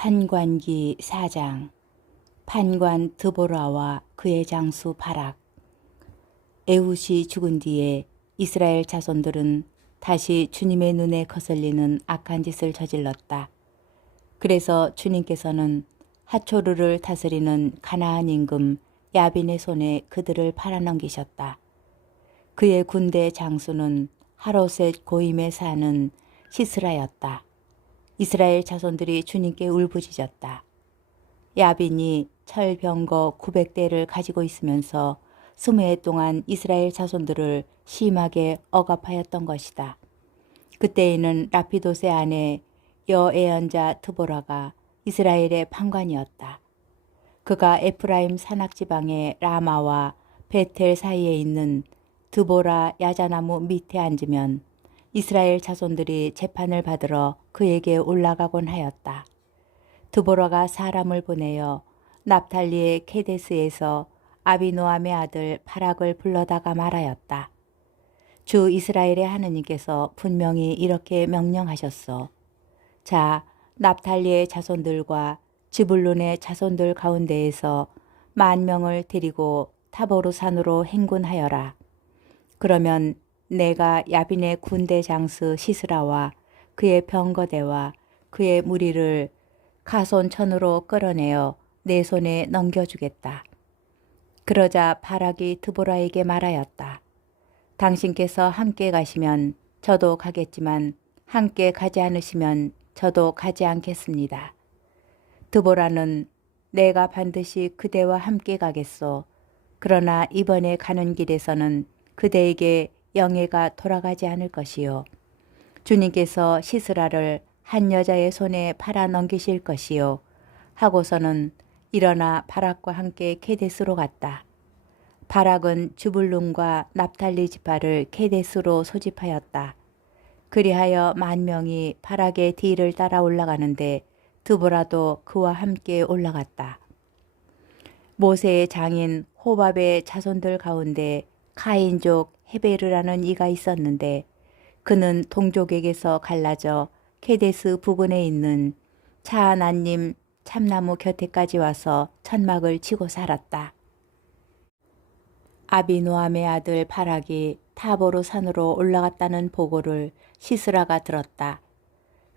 판관기 4장. 판관 드보라와 그의 장수 바락. 에훗이 죽은 뒤에 이스라엘 자손들은 다시 주님의 눈에 거슬리는 악한 짓을 저질렀다. 그래서 주님께서는 하초르를 다스리는 가나안 임금 야빈의 손에 그들을 팔아넘기셨다. 그의 군대 장수는 하로셋 고임에 사는 시스라였다. 이스라엘 자손들이 주님께 울부짖었다. 야빈이 철병거 900대를 가지고 있으면서 20해 동안 이스라엘 자손들을 심하게 억압하였던 것이다. 그때에는 라피도세 아내 여애언자 드보라가 이스라엘의 판관이었다. 그가 에프라임 산악지방의 라마와 베텔 사이에 있는 드보라 야자나무 밑에 앉으면 이스라엘 자손들이 재판을 받으러 그에게 올라가곤 하였다. 드보라가 사람을 보내어 납탈리의 케데스에서 아비노함의 아들 바락을 불러다가 말하였다. 주 이스라엘의 하느님께서 분명히 이렇게 명령하셨소. 자, 납탈리의 자손들과 지불론의 자손들 가운데에서 10,000명을 데리고 타보르 산으로 행군하여라. 그러면 내가 야빈의 군대 장수 시스라와 그의 병거대와 그의 무리를 가손천으로 끌어내어 내 손에 넘겨주겠다. 그러자 바락이 드보라에게 말하였다. 당신께서 함께 가시면 저도 가겠지만 함께 가지 않으시면 저도 가지 않겠습니다. 드보라는 내가 반드시 그대와 함께 가겠소. 그러나 이번에 가는 길에서는 그대에게 영예가 돌아가지 않을 것이요. 주님께서 시스라를 한 여자의 손에 팔아 넘기실 것이요. 하고서는 일어나 바락과 함께 케데스로 갔다. 바락은 주불룬과 납탈리 지파를 케데스로 소집하였다. 그리하여 10,000명이 바락의 뒤를 따라 올라가는데 드보라도 그와 함께 올라갔다. 모세의 장인 호밥의 자손들 가운데 카인족 헤베르라는 이가 있었는데 그는 동족에게서 갈라져 케데스 부근에 있는 차하나님 참나무 곁에까지 와서 천막을 치고 살았다. 아비노함의 아들 바락이 타보르 산으로 올라갔다는 보고를 시스라가 들었다.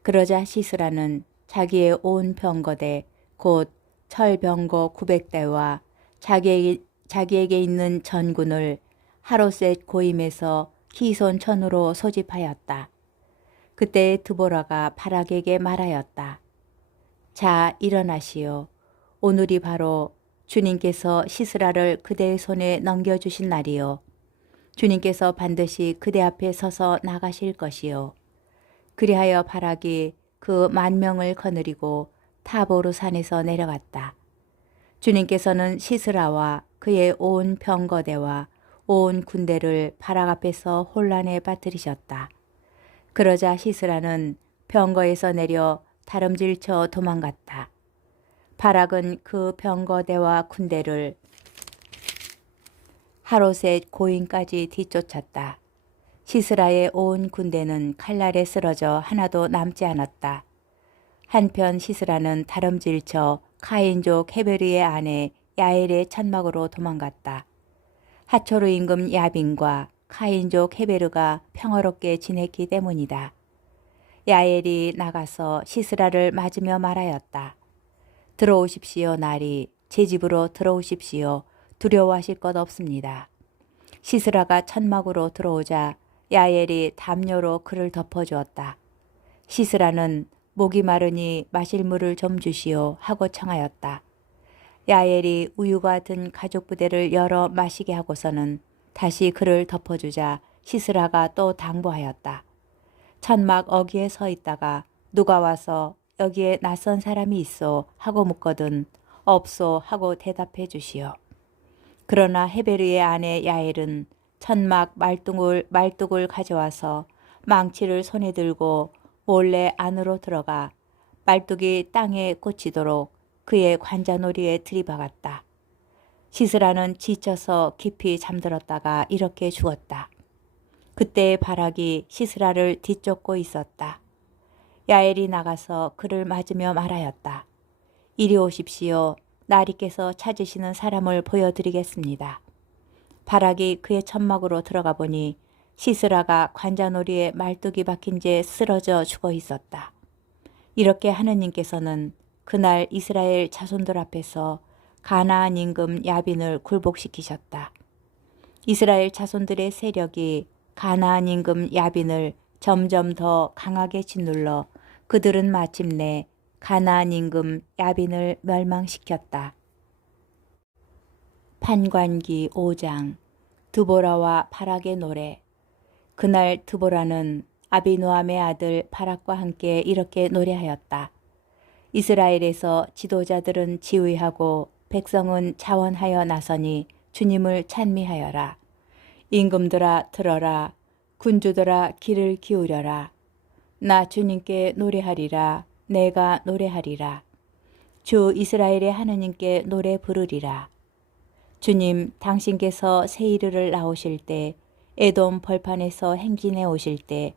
그러자 시스라는 자기의 온 병거대 곧 철병거 900대와 자기에게 있는 전군을 하로셋 고임에서 기손천으로 소집하였다. 그때 드보라가 바락에게 말하였다. 자, 일어나시오. 오늘이 바로 주님께서 시스라를 그대의 손에 넘겨주신 날이요. 주님께서 반드시 그대 앞에 서서 나가실 것이요. 그리하여 바락이 그 10,000명을 거느리고 타보르 산에서 내려갔다. 주님께서는 시스라와 그의 온 병거대와 온 군대를 바락 앞에서 혼란에 빠뜨리셨다. 그러자 시스라는 병거에서 내려 다름질쳐 도망갔다. 바락은 그 병거대와 군대를 하로셋 고인까지 뒤쫓았다. 시스라의 온 군대는 칼날에 쓰러져 하나도 남지 않았다. 한편 시스라는 다름질쳐 카인족 헤베르의 아내 야엘의 천막으로 도망갔다. 하초르 임금 야빈과 카인족 헤베르가 평화롭게 지냈기 때문이다. 야엘이 나가서 시스라를 맞으며 말하였다. 들어오십시오 나리, 제 집으로 들어오십시오. 두려워하실 것 없습니다. 시스라가 천막으로 들어오자 야엘이 담요로 그를 덮어주었다. 시스라는 목이 마르니 마실 물을 좀 주시오 하고 청하였다. 야엘이 우유가 든 가죽 부대를 열어 마시게 하고서는 다시 그를 덮어주자 시스라가 또 당부하였다. 천막 어귀에 서 있다가 누가 와서 여기에 낯선 사람이 있어 하고 묻거든 없소 하고 대답해 주시오. 그러나 헤베르의 아내 야엘은 천막 말뚝을 가져와서 망치를 손에 들고 몰래 안으로 들어가 말뚝이 땅에 꽂히도록 그의 관자놀이에 들이박았다. 시스라는 지쳐서 깊이 잠들었다가 이렇게 죽었다. 그때 바락이 시스라를 뒤쫓고 있었다. 야엘이 나가서 그를 맞으며 말하였다. 이리 오십시오. 나리께서 찾으시는 사람을 보여드리겠습니다. 바락이 그의 천막으로 들어가 보니 시스라가 관자놀이에 말뚝이 박힌 채 쓰러져 죽어 있었다. 이렇게 하느님께서는 그날 이스라엘 자손들 앞에서 가나안 임금 야빈을 굴복시키셨다. 이스라엘 자손들의 세력이 가나안 임금 야빈을 점점 더 강하게 짓눌러 그들은 마침내 가나안 임금 야빈을 멸망시켰다. 판관기 5장 드보라와 바락의 노래. 그날 드보라는 아비노함의 아들 바락과 함께 이렇게 노래하였다. 이스라엘에서 지도자들은 지휘하고 백성은 자원하여 나서니 주님을 찬미하여라. 임금들아 들어라. 군주들아 귀를 기울여라. 나 주님께 노래하리라. 내가 노래하리라. 주 이스라엘의 하느님께 노래 부르리라. 주님, 당신께서 세이르를 나오실 때, 에돔 벌판에서 행진해 오실 때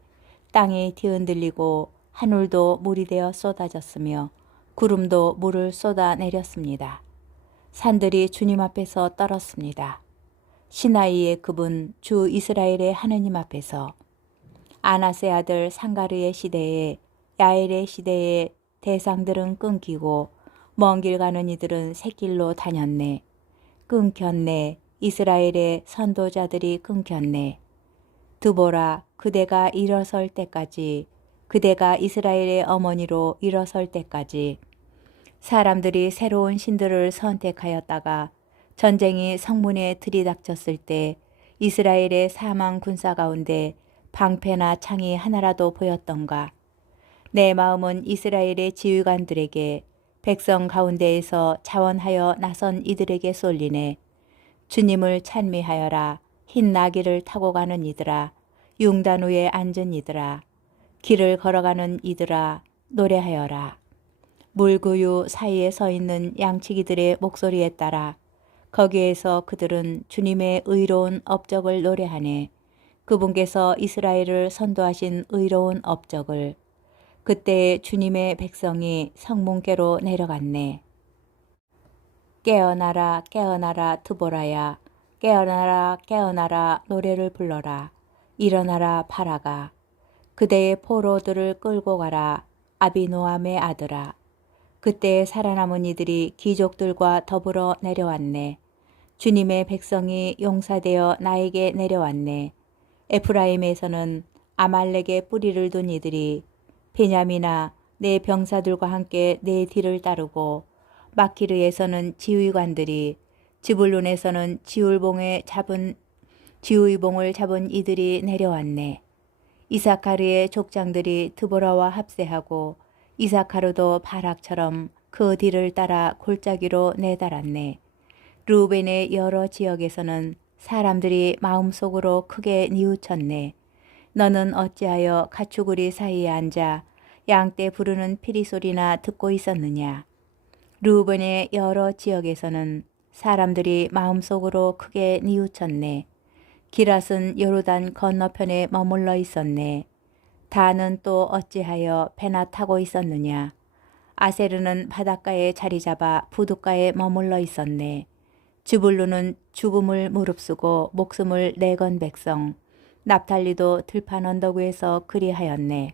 땅이 뒤흔들리고 하늘도 물이 되어 쏟아졌으며 구름도 물을 쏟아내렸습니다. 산들이 주님 앞에서 떨었습니다. 시나이의 급은 주 이스라엘의 하느님 앞에서 아나세 아들 상가르의 시대에 야엘의 시대에 대상들은 끊기고 먼 길 가는 이들은 새길로 다녔네. 끊겼네. 이스라엘의 선도자들이 끊겼네. 드보라, 그대가 일어설 때까지, 그대가 이스라엘의 어머니로 일어설 때까지 사람들이 새로운 신들을 선택하였다가 전쟁이 성문에 들이닥쳤을 때 이스라엘의 사망 군사 가운데 방패나 창이 하나라도 보였던가. 내 마음은 이스라엘의 지휘관들에게 백성 가운데에서 자원하여 나선 이들에게 쏠리네. 주님을 찬미하여라. 흰 나귀를 타고 가는 이들아. 융단 위에 앉은 이들아. 길을 걸어가는 이들아. 노래하여라. 물구유 사이에 서 있는 양치기들의 목소리에 따라 거기에서 그들은 주님의 의로운 업적을 노래하네. 그분께서 이스라엘을 선도하신 의로운 업적을. 그때 주님의 백성이 성문께로 내려갔네. 깨어나라 깨어나라 드보라야. 깨어나라 깨어나라 노래를 불러라. 일어나라 바라가. 그대의 포로들을 끌고 가라. 아비노함의 아들아. 그때 살아남은 이들이 귀족들과 더불어 내려왔네. 주님의 백성이 용사되어 나에게 내려왔네. 에프라임에서는 아말렉의 뿌리를 둔 이들이 베냐민아 내 병사들과 함께 내 뒤를 따르고 마키르에서는 지휘관들이 지불론에서는 지휘봉을 잡은 이들이 내려왔네. 이사카르의 족장들이 드보라와 합세하고 이사카르도 바락처럼 그 뒤를 따라 골짜기로 내달았네. 루벤의 여러 지역에서는 사람들이 마음속으로 크게 뉘우쳤네. 너는 어찌하여 가축우리 사이에 앉아 양떼 부르는 피리 소리나 듣고 있었느냐. 루벤의 여러 지역에서는 사람들이 마음속으로 크게 뉘우쳤네. 기랏은 요르단 건너편에 머물러 있었네. 다는 또 어찌하여 배나 타고 있었느냐. 아세르는 바닷가에 자리 잡아 부둣가에 머물러 있었네. 주불루는 죽음을 무릅쓰고 목숨을 내건 백성. 납탈리도 들판 언덕 위에서 그리하였네.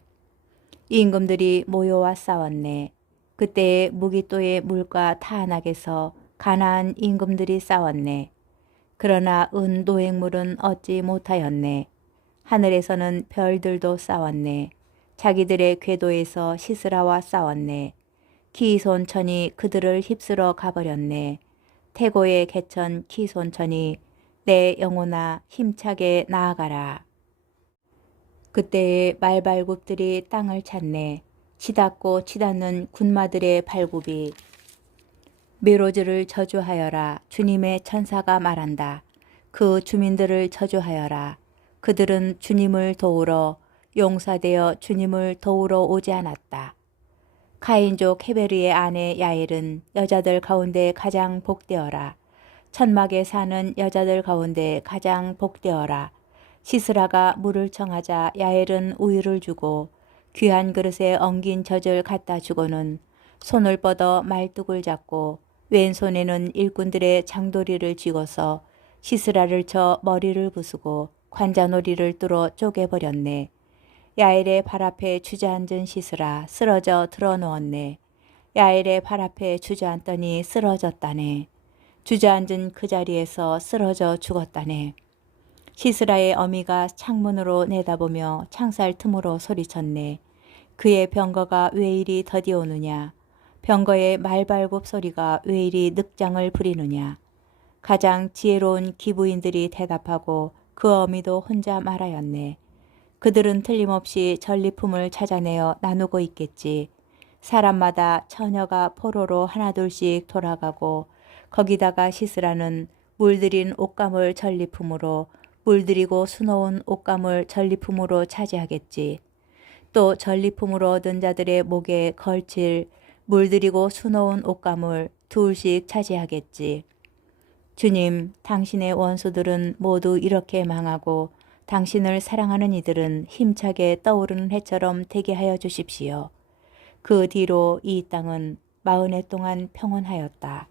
임금들이 모여와 싸웠네. 그때에 무기또의 물가 타안악에서 가나안 임금들이 싸웠네. 그러나 은 노획물은 얻지 못하였네. 하늘에서는 별들도 싸웠네. 자기들의 궤도에서 시스라와 싸웠네. 키손천이 그들을 휩쓸어 가버렸네. 태고의 개천 키손천이 내 영혼아 힘차게 나아가라. 그때의 말발굽들이 땅을 찼네. 치닫고 치닫는 군마들의 발굽이. 메로즈를 저주하여라. 주님의 천사가 말한다. 그 주민들을 저주하여라. 그들은 주님을 도우러 용사되어 주님을 도우러 오지 않았다. 카인족 헤베르의 아내 야엘은 여자들 가운데 가장 복되어라. 천막에 사는 여자들 가운데 가장 복되어라. 시스라가 물을 청하자 야엘은 우유를 주고 귀한 그릇에 엉긴 젖을 갖다 주고는 손을 뻗어 말뚝을 잡고 왼손에는 일꾼들의 장도리를 쥐고서 시스라를 쳐 머리를 부수고 관자놀이를 뚫어 쪼개버렸네. 야엘의 발 앞에 주저앉은 시스라 쓰러져 드러누웠네. 야엘의 발 앞에 주저앉더니 쓰러졌다네. 주저앉은 그 자리에서 쓰러져 죽었다네. 시스라의 어미가 창문으로 내다보며 창살 틈으로 소리쳤네. 그의 병거가 왜 이리 더디오느냐. 병거의 말발굽 소리가 왜 이리 늑장을 부리느냐. 가장 지혜로운 기부인들이 대답하고 그 어미도 혼자 말하였네. 그들은 틀림없이 전리품을 찾아내어 나누고 있겠지. 사람마다 처녀가 포로로 하나둘씩 돌아가고 거기다가 시스라는 물들인 옷감을 전리품으로 물들이고 수놓은 옷감을 전리품으로 차지하겠지. 또 전리품으로 얻은 자들의 목에 걸칠 물들이고 수놓은 옷감을 둘씩 차지하겠지. 주님, 당신의 원수들은 모두 이렇게 망하고 당신을 사랑하는 이들은 힘차게 떠오르는 해처럼 되게 하여 주십시오. 그 뒤로 이 땅은 40해 동안 평온하였다.